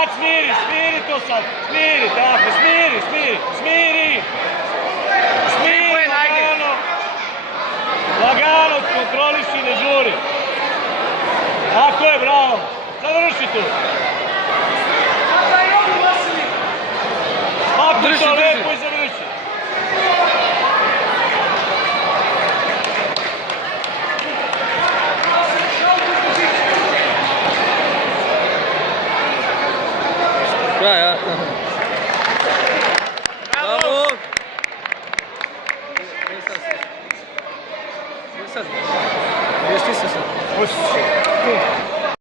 Sad smiri to sad. Smiri, tako, smiri. Smiri, lagano. Lagano, kontroliši, ne žuri. Tako je, bravo. Završi tu. Makni to lepo i završi. Kraj, ja. Bravo! Sad. Jesi ti se sad? Pusti se.